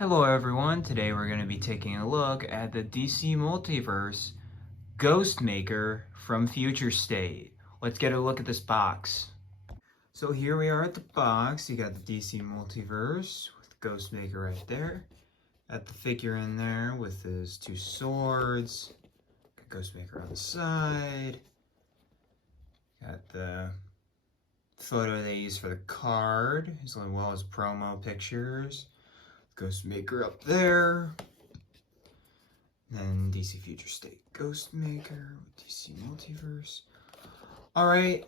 Hello everyone, today we're going to be taking a look at the DC Multiverse Ghostmaker from Future State. Let's get a look at this box. So here we are at the box. You got the DC Multiverse with Ghostmaker right there. Got the figure in there with his two swords. Got Ghostmaker on the side. Got the photo they use for the card, as well as promo pictures. Ghostmaker up there. Then DC Future State Ghostmaker with DC Multiverse. Alright,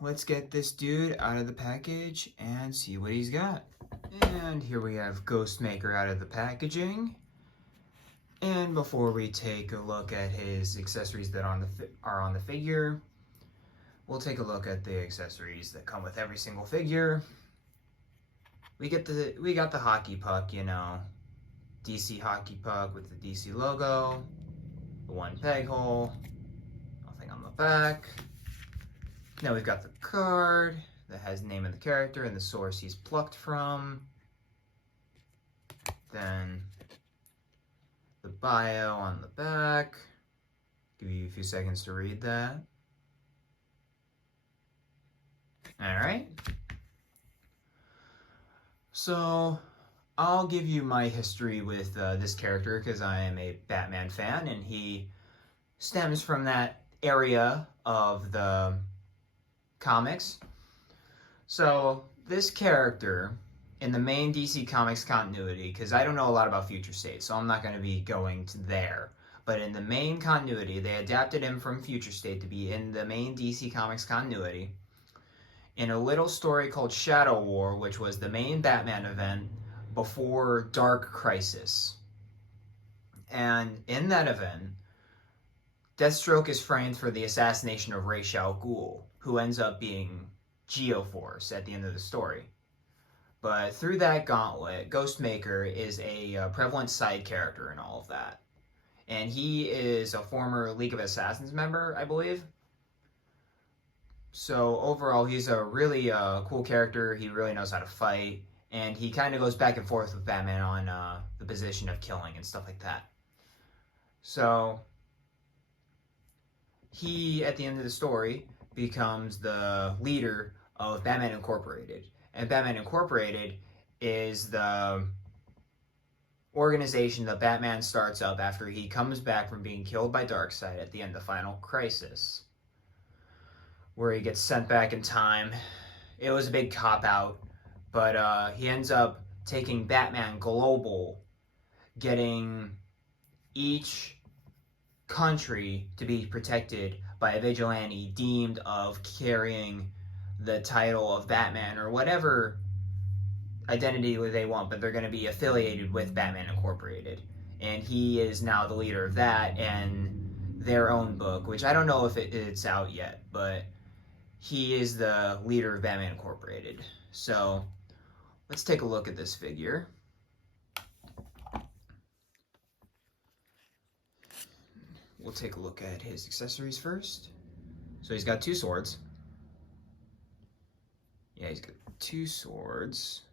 let's get this dude out of the package and see what he's got. And here we have Ghostmaker out of the packaging. And before we take a look at his accessories that are on the figure, we'll take a look at the accessories that come with every single figure. We got the hockey puck, you know, DC hockey puck with the DC logo, the one peg hole, nothing on the back. Now we've got the card that has the name of the character and the source he's plucked from. Then the bio on the back. Give you a few seconds to read that. All right. So, I'll give you my history with this character because I am a Batman fan and he stems from that area of the comics. So, this character in the main DC Comics continuity, because I don't know a lot about Future State, so I'm not going to be going to there. But in the main continuity, they adapted him from Future State to be in the main DC Comics continuity in a little story called Shadow War, which was the main Batman event before Dark Crisis. And in that event, Deathstroke is framed for the assassination of Ra's al Ghul, who ends up being Geoforce at the end of the story. But through that gauntlet, Ghostmaker is a prevalent side character in all of that. And he is a former League of Assassins member, I believe. So overall, he's a really cool character. He really knows how to fight, and he kind of goes back and forth with Batman on the position of killing and stuff like that. So he, at the end of the story, becomes the leader of Batman Incorporated. And Batman Incorporated is the organization that Batman starts up after he comes back from being killed by Darkseid at the end of Final Crisis, where he gets sent back in time. It was a big cop-out, but he ends up taking Batman global, getting each country to be protected by a vigilante deemed of carrying the title of Batman or whatever identity they want, but they're going to be affiliated with Batman Incorporated. And he is now the leader of that and their own book, which I don't know if it's out yet, but he is the leader of Batman Incorporated. So let's take a look at this figure. We'll take a look at his accessories first. So he's got two swords. Yeah, he's got two swords.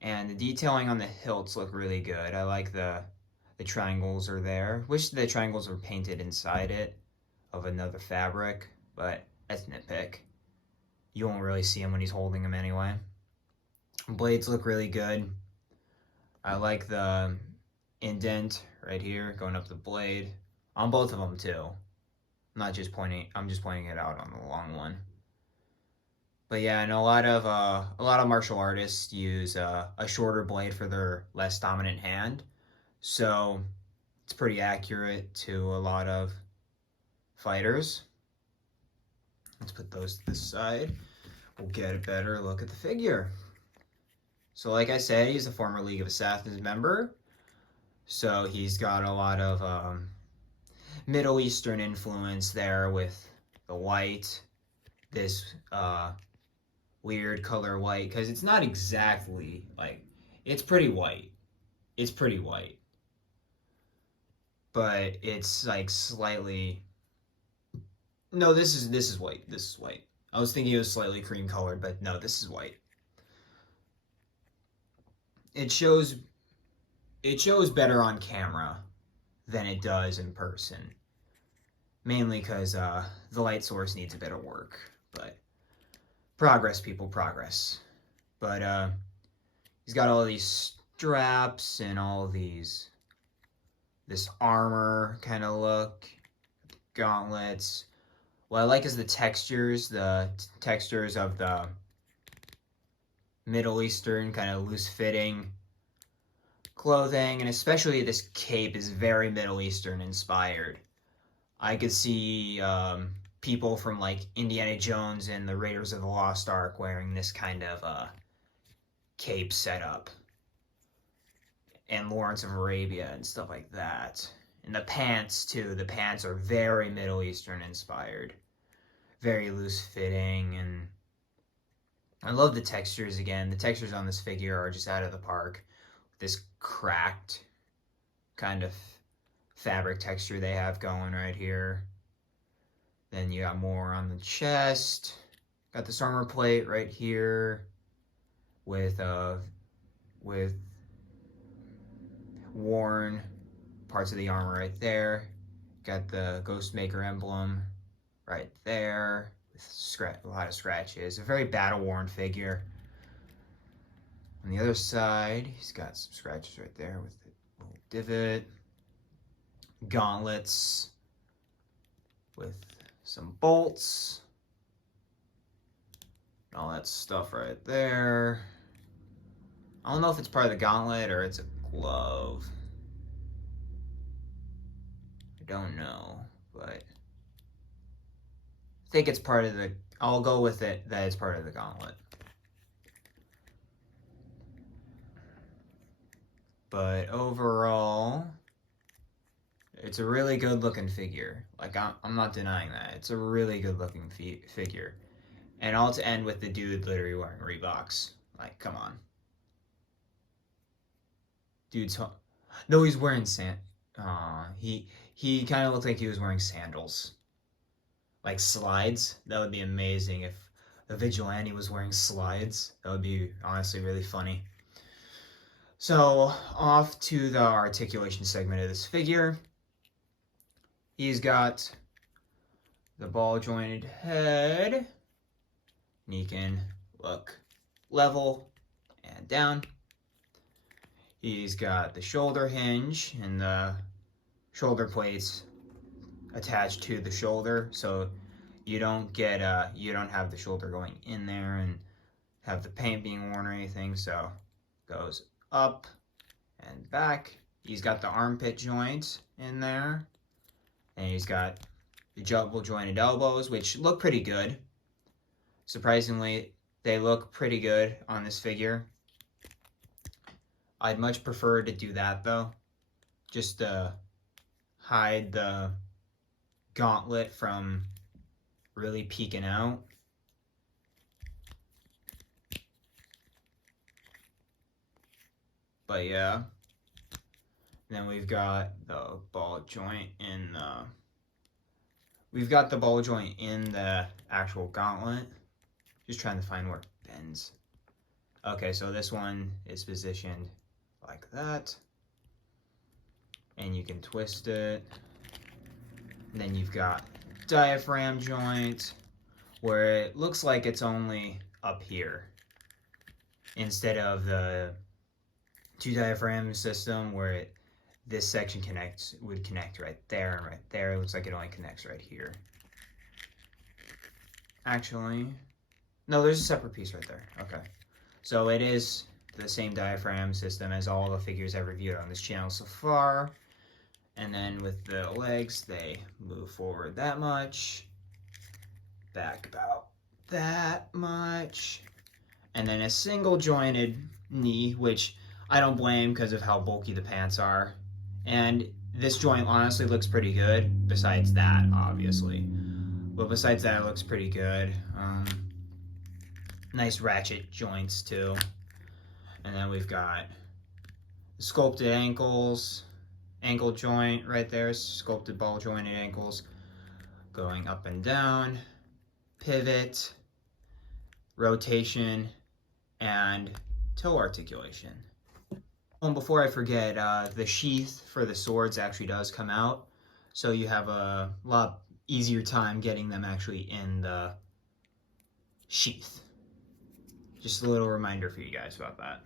And the detailing on the hilts look really good. I like the triangles are there. Wish the triangles were painted inside it of another fabric, but that's nitpick. You won't really see him when he's holding them anyway. Blades look really good. I like the indent right here going up the blade on both of them too. I'm just pointing it out on the long one. But yeah, and a lot of martial artists use a shorter blade for their less dominant hand, so it's pretty accurate to a lot of fighters. Let's put those to the side. We'll get a better look at the figure. So like I said, he's a former League of Assassins member. So he's got a lot of Middle Eastern influence there with the white, this weird color white, because it's not exactly like, it's pretty white. It's pretty white. But it's like slightly, no, this is white. This is white. I was thinking it was slightly cream colored, but no, this is white. It shows it shows better on camera than it does in person. Mainly because the light source needs a bit of work. But progress, people, progress. But he's got all these straps and all these, this armor kind of look, gauntlets. What I like is the textures of the Middle Eastern kind of loose fitting clothing, and especially this cape is very Middle Eastern inspired. I could see people from like Indiana Jones and the Raiders of the Lost Ark wearing this kind of cape setup, and Lawrence of Arabia and stuff like that. And the pants too. The pants are very Middle Eastern inspired, very loose fitting, and I love the textures again. The textures on this figure are just out of the park. This cracked kind of fabric texture they have going right here. Then you got more on the chest. Got this armor plate right here with worn parts of the armor right there. Got the Ghostmaker emblem right there with a lot of scratches. A very battle-worn figure. On the other side, he's got some scratches right there with a little divot. Gauntlets with some bolts. All that stuff right there. I don't know if it's part of the gauntlet or it's a glove. I don't know, but I think it's part of the, I'll go with it that it's part of the gauntlet. But overall, it's a really good looking figure. Like, I'm not denying that. It's a really good looking figure. And all to end with the dude literally wearing Reeboks. Like, come on. Dude's, no, he's wearing he kind of looked like he was wearing sandals. Like slides. That would be amazing if a vigilante was wearing slides. That would be honestly really funny. So, off to the articulation segment of this figure. He's got the ball jointed head. And he can look level and down. He's got the shoulder hinge and the shoulder plates attached to the shoulder, so you don't have the shoulder going in there and have the paint being worn or anything. So goes up and back. He's got the armpit joint in there, and he's got the double jointed elbows, which look pretty good. Surprisingly, they look pretty good on this figure. I'd much prefer to do that though, just to hide the gauntlet from really peeking out. But yeah, then we've got the ball joint in the actual gauntlet. Just trying to find where it bends. Okay, so this one is positioned like that. And you can twist it. And then you've got diaphragm joint, where it looks like it's only up here, instead of the two diaphragm system where this section would connect right there and right there. It looks like it only connects right here. Actually, no, there's a separate piece right there. Okay. So it is the same diaphragm system as all the figures I've reviewed on this channel so far. And then with the legs, they move forward that much, back about that much, and then a single jointed knee, which I don't blame because of how bulky the pants are. And this joint honestly looks pretty good, besides that, obviously. But besides that, it looks pretty good. Nice ratchet joints too. And then we've got sculpted ankles, ankle joint right there, sculpted ball jointed ankles going up and down, pivot, rotation, and toe articulation. And before I forget, the sheath for the swords actually does come out, so you have a lot easier time getting them actually in the sheath. Just a little reminder for you guys about that.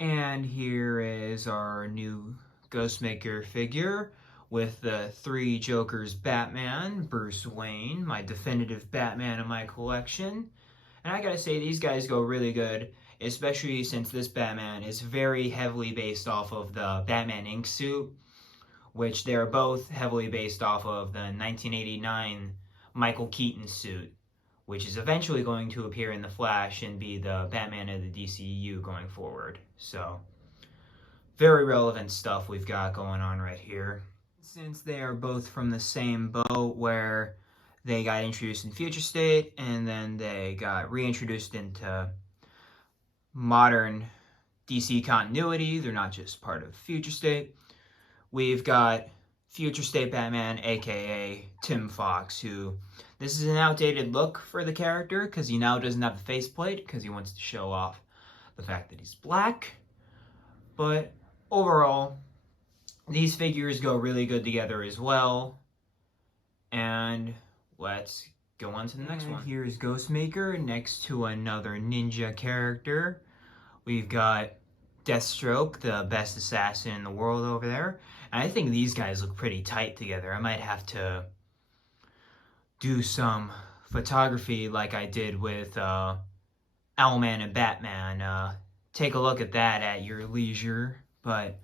And here is our new Ghostmaker figure with the 3 Jokers Batman, Bruce Wayne, my definitive Batman in my collection. And I gotta say, these guys go really good, especially since this Batman is very heavily based off of the Batman Inc. suit, which they're both heavily based off of the 1989 Michael Keaton suit, which is eventually going to appear in The Flash and be the Batman of the DCU going forward. So, very relevant stuff we've got going on right here. Since they are both from the same boat where they got introduced in Future State and then they got reintroduced into modern DC continuity, they're not just part of Future State. We've got Future State Batman, aka Tim Fox, who this is an outdated look for the character because he now doesn't have the faceplate because he wants to show off the fact that he's black. But overall, these figures go really good together as well. And let's go on to the next one. Here's Ghostmaker next to another ninja character. We've got Deathstroke, the best assassin in the world over there. And I think these guys look pretty tight together. I might have to do some photography like I did with Owlman and Batman. Take a look at that at your leisure. But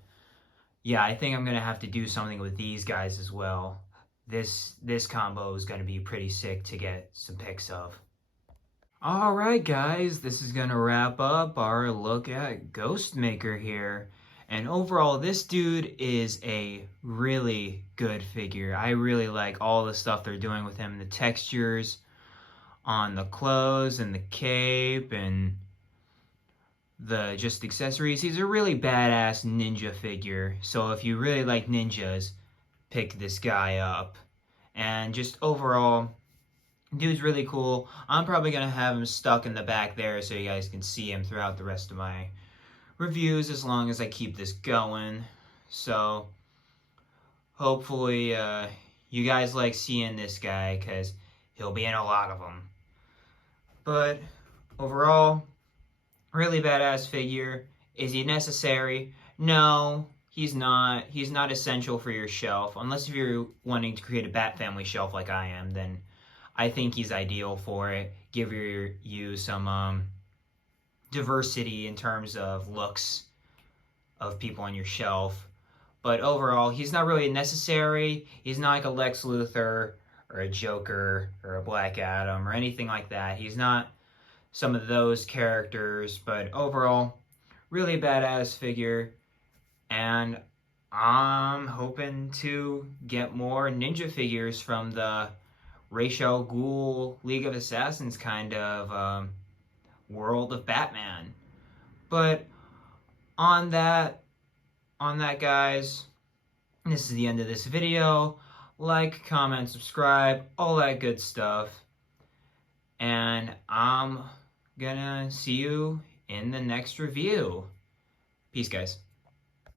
yeah, I think I'm going to have to do something with these guys as well. This combo is going to be pretty sick to get some pics of. Alright guys, this is going to wrap up our look at Ghostmaker here. And overall, this dude is a really good figure. I really like all the stuff they're doing with him. The textures on the clothes and the cape and the just accessories. He's a really badass ninja figure. So if you really like ninjas, pick this guy up. And just overall, dude's really cool. I'm probably going to have him stuck in the back there so you guys can see him throughout the rest of my reviews as long as I keep this going. So, hopefully you guys like seeing this guy because he'll be in a lot of them. But, overall, really badass figure. Is he necessary? No, he's not. He's not essential for your shelf. Unless if you're wanting to create a Bat Family shelf like I am, then I think he's ideal for it. Give you some diversity in terms of looks of people on your shelf. But overall, he's not really necessary. He's not like a Lex Luthor or a Joker or a Black Adam or anything like that. He's not some of those characters. But overall, really badass figure. And I'm hoping to get more ninja figures from the Ra's al Ghul League of Assassins kind of world of Batman. But on that guys, this is the end of this video. Like, comment, subscribe, all that good stuff. And I'm gonna see you in the next review. Peace, guys.